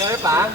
Meron pa?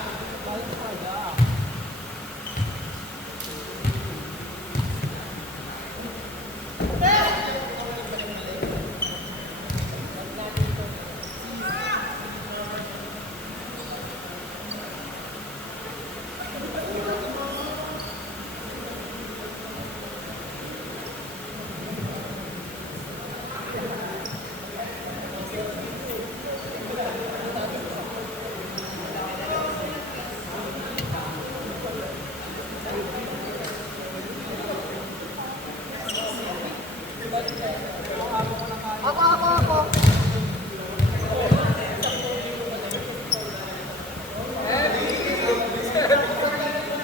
Ako.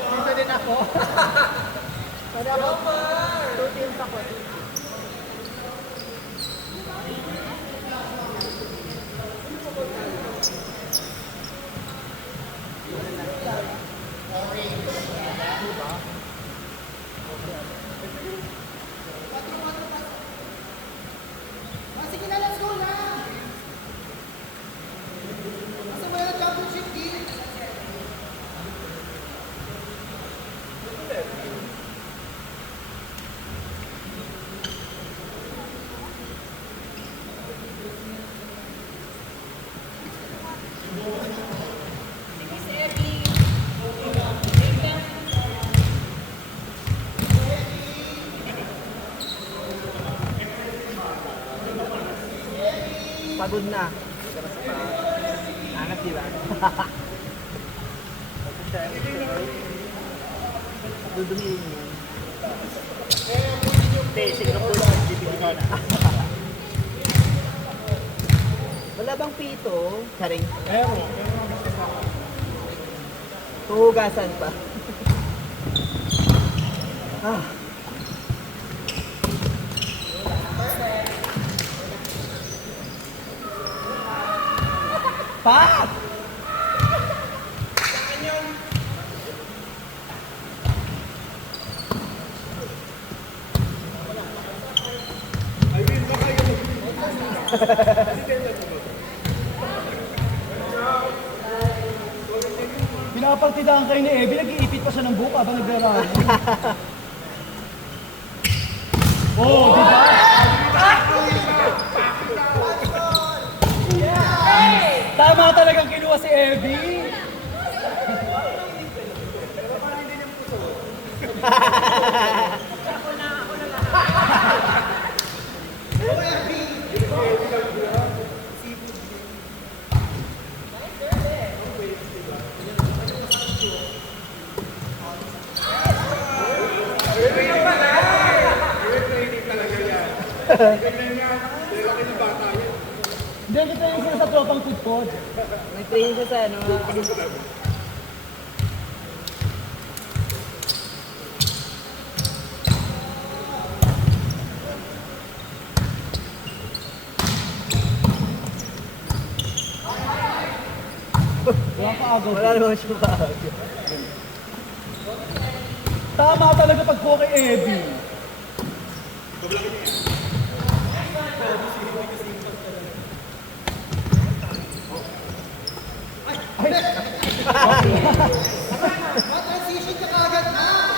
Dito din ako. Pwede ako. 2 teams ako. Sige na, let's go na! Kasi may championship game. Pagod na. Angat, di ba? Dudumiin yun. Singapore sa GBK na. Wala bang pito? Karing? Meron. Huhugasan pa. Ah. Pat! I mean, baka yun. Pinapagtidahan kayo ni Evie, nag-iipit pa siya ng buka habang nagrarami. Oh, di ba? Tama talagang kinuha si Evie. Hindi, kita yung sila sa tropang food. Nag-train siya sa ano. Wala ka agaw. Wala naman siya pa. Tama talaga pagkuha kay Evie. Ay! Transition ka kagad na!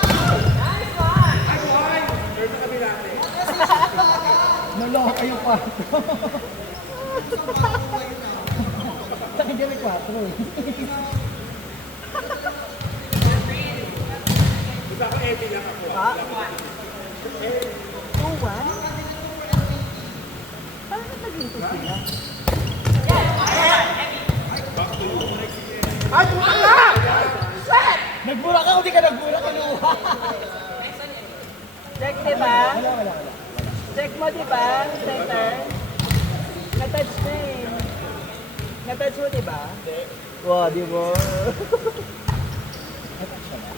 Naloko kayo 4. Sakit kami 4. Isa ko Evie lang ako. Ha? 2-1? Parang naging to sila. Ay, pumunta ka! Shit! Nagbura ka o di ka nagbura kinuha? Check, diba? Wala. Check mo, diba? Center. Natouch na eh. Natouch mo, diba? Wow, di ba?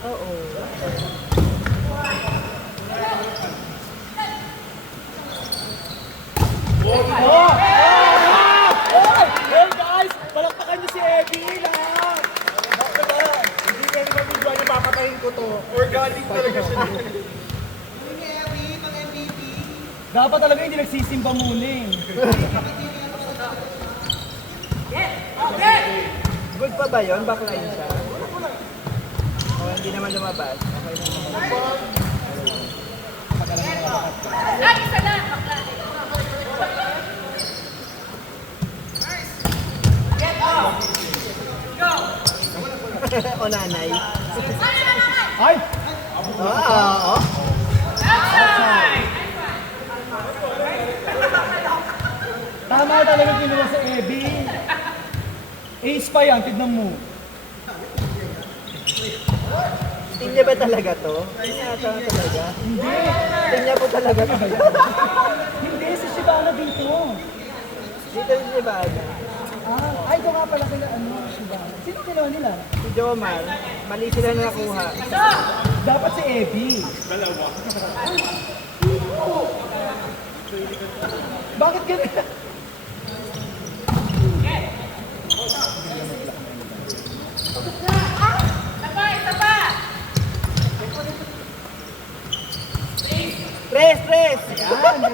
Oo. Oh! Hey guys! Palakpakan niyo si Evie lahat! Hindi pwede mag-video niya, papatayin ko to. Organic talaga siya. Hindi Evie, pag-MVP. Dapat talaga hindi nagsisimba muna eh. Good pa ba yun? Backline siya? O hindi naman lumabas. Okay naman. O nanay. Ay! Oo. Tama talaga kinuha sa Ebi. Ace pa yan, tignan mo. Team niya ba talaga to? Team niya ata talaga. Hindi. Team niya po talaga to. Hindi, si Shibana dito. Dito si Shibana. Ah, ay, ito nga pala sila, Shibana. Sino kinuha nila? Si Jomar. Mali sila nakuha. Dapat si Ebi. Bakit ganun? Tres! Yan.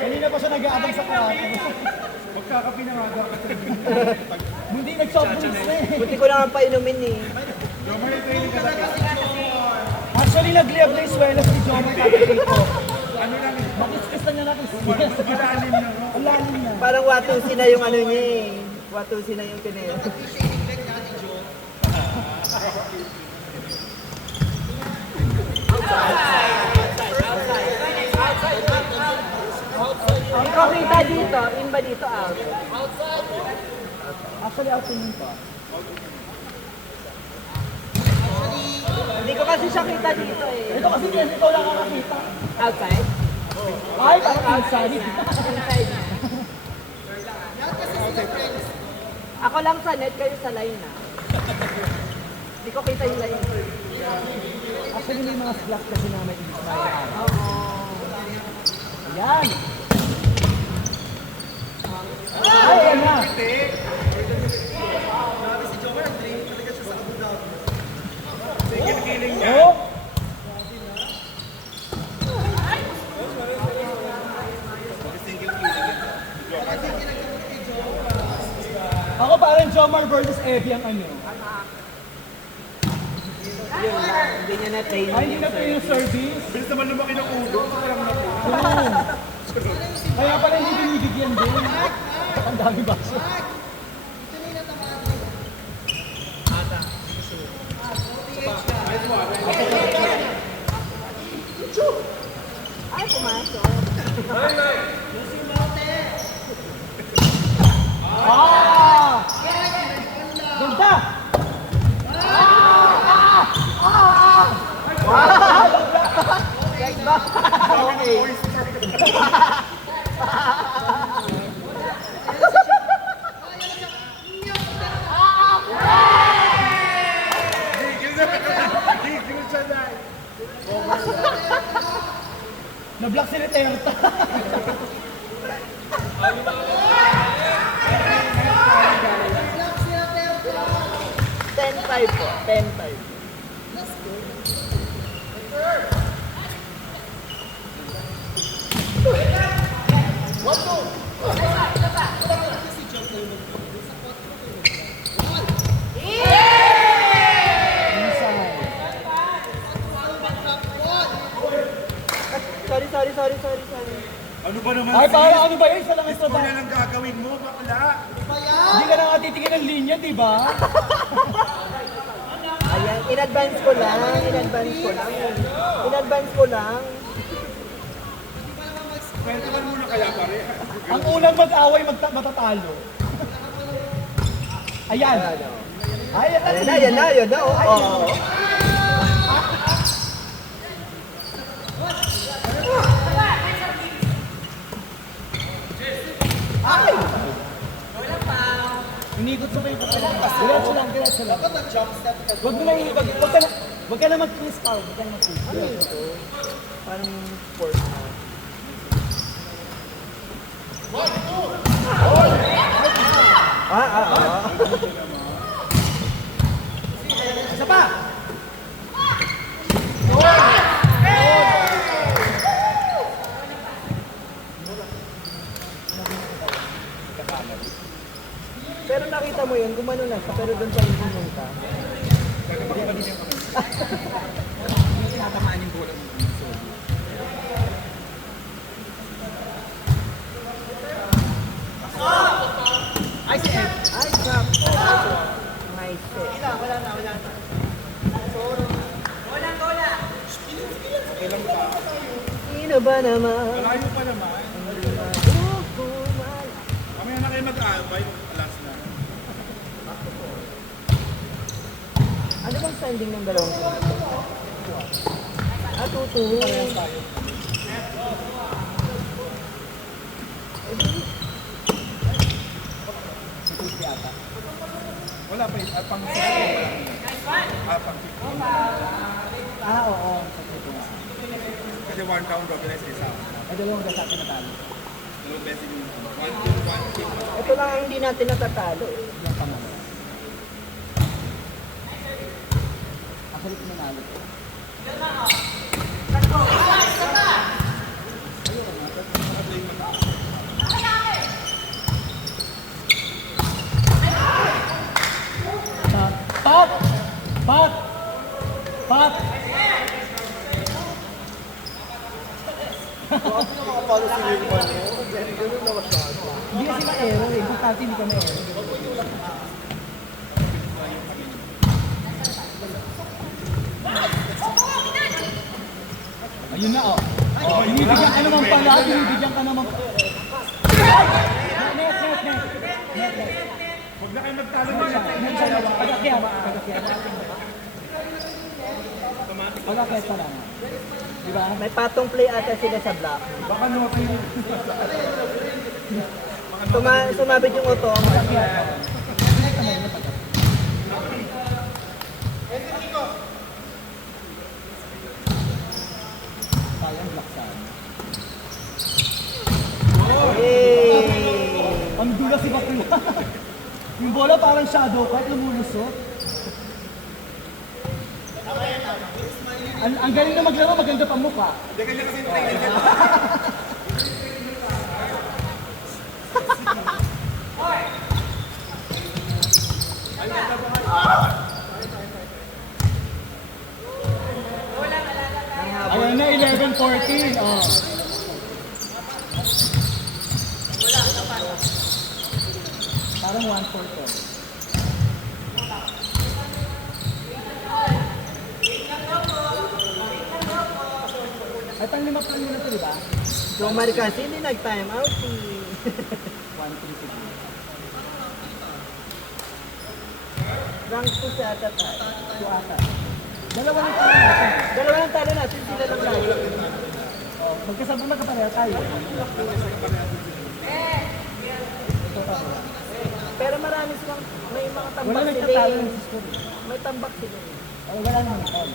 Kanina pa siya nag-aabang sa kwarto. Magkakapinarada ka. Hindi nag-soft drinks na eh. Buti ko lang ang painumin eh. Actually, nag-liab na yung swela si Jomar dito. Makis-kis na niya na kiss. Ang lalim na. Parang watusi na yung ano niya eh. Watusi na yung pinero. Ang kakita dito, in ba dito out? Actually, out yun to. Hindi ko kasi siya kita dito eh. Ito kasi yan, ikaw lang kakakita. Outside? Ay, parang inside. Inside niya. Ako lang sa net, kayo sa line na. Hindi ko kita yung line. Actually, may mga slack kasi na may inspire. Oo. Ayan. Ay, ayan na. Oh. Ako parang Jomar versus Evie ang ano. Yun lang, hindi niya na-train. Ay, hindi na po yung service. Bilis naman lumaki ng ulo. Oo. Kaya pala hindi binibigyan din. Ang dami baso. Ay, pumasok. Ah! Ganda! Okay. Gigil siya na. Na-block si Terta. Ten 5 po. 10-5. Sorry. Ano ba naman? Ay, para ano ba yun? Isa lang ang Gusto mo trabaho. na lang gagawin mo, bakla. Hindi ka na nga titingin ng linya, di ba? Ayan, in-advance ko lang. Kwentuhan muna kaya pare. Ang unang mag-away, matatalo. Ayan. Ay, Ayan na. Oh. Ay! Inikot sa kayo. Diretso lang. Huwag mo na Huwag ka na mag-twist, Carl. Huwag ka na mag-twist. Ano ito? Parang sport na. Isa pa! Pero gumano na siya, pero doon pa rin pumunta. Tinatamaan yung bola. Ay, crap. Nice set. Wala na. Sino ba naman? Malayo pa naman. Mamaya na kayo mag-aabay. Last na. Ano bang standing ng dalawang team? Ah, 2-2. Wala pa yun. Pang 6. Pang 15. Ah, oo. Kasi 1 round robin is isa. Ay, dalawang gasa natalo. Dalawang beses yung 1 team. Ito lang ang hindi natin natatalo. Yung pangalan. Actually, pinanalo ko. Pat! Pat! Pat! Nakapalo si Wilman mo. Ganun na masyado. Hindi kasi ma-error eh. Importante hindi ka ma-error. Ayun na oh. Oh, binibigyan ka naman pala. Binibigyan ka naman pala. Net. Huwag na kayo magtalo na. Pagakyat. Pagakyat pa lang. Diba? May patong play ata sila sa block. Baka no tayo. Sumabit yung auto. Pagakyat. Sayang block saan. Hey! Ang dula si Bakula. Yung bola parang shadow cut, lumulusot. Ang galing na maglaro, maganda pa mukha. Hindi kanya kasi tayo. Ayan na, 11-14. Oh. Parang 1-4 Ay, pang-lima na ito, di ba? So, Maricas, hindi nag-time out. 1-3 Rank 2 siya ata tayo. 2 ata. Dalawa ng talo natin. Sila lang lagi. Oh, magkapareha tayo. Ito pa. Pero marami silang, may mga tambak Wala sila. nagtatalo eh. ng sister. May tambak sila. Wala naman ito.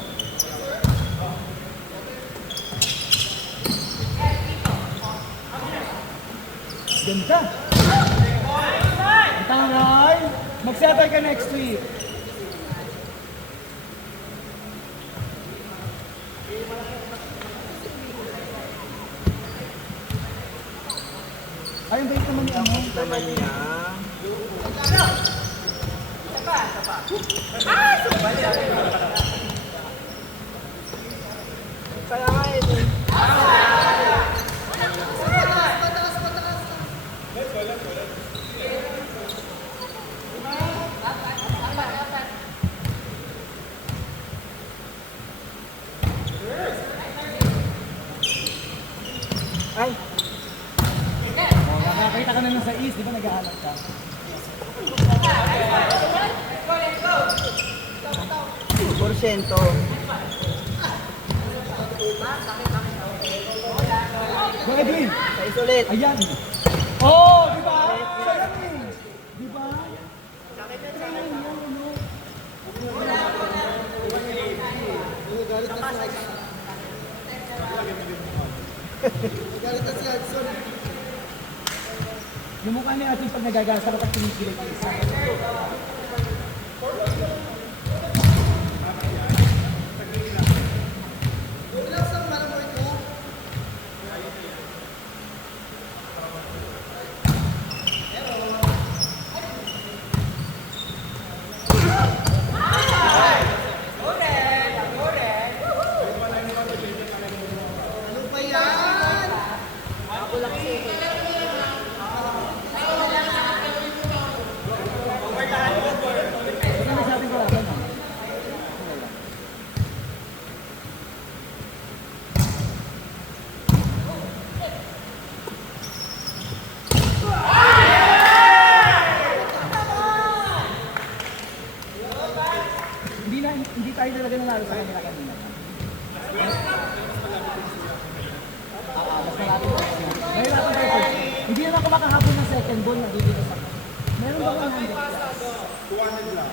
Ganda! Taray! Mag-settle ka next week. Ayun ba yung naman niya? Naman niya. Kaya nga ito. Ay! Oh, nakakita ka na lang sa east, di ba naghahanap ka? Porsyento. Go Edwin! Sa ulit. Ayan! Oh! Di ba? Sayang eh! Di ba? Galit na si Hudson. Yung mukha niya ating pag nagagasa kapag kinikilig yung isa. Relax lang naman mo ito. makakahabol ng second ball, nabibili sa meron ba 100? 200 lang.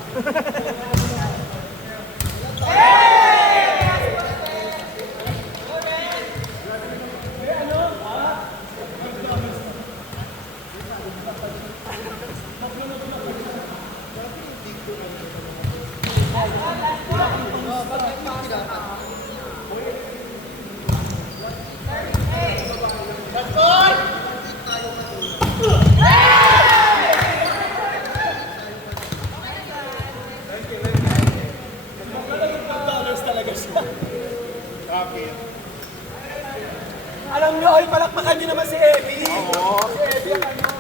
Alam nyo, ay palakpakan nyo naman si Emmy. Oo. Si Emmy ang ano.